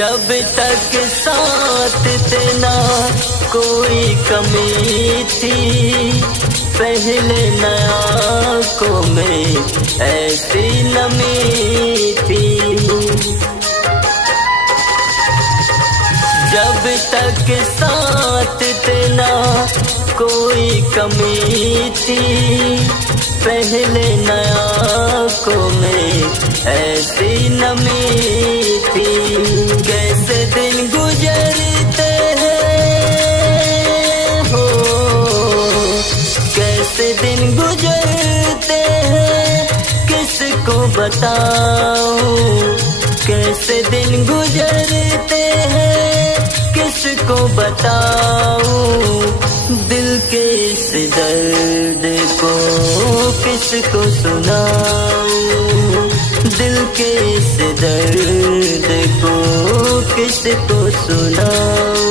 जब तक साथ तेना कोई कमी थी, पहले नया को में ऐसी नमी थी। जब तक साथ तेना कोई कमी थी, पहले नया को में ऐसी नमी थी। कैसे दिन गुजरते हैं हो, कैसे दिन गुजरते हैं किसको बताऊं, कैसे दिन गुजरते हैं किसको बताऊं। दिल के इस दर्द को किसको सुनाऊं, दिल के इस दर्द को किसको सुनाऊं।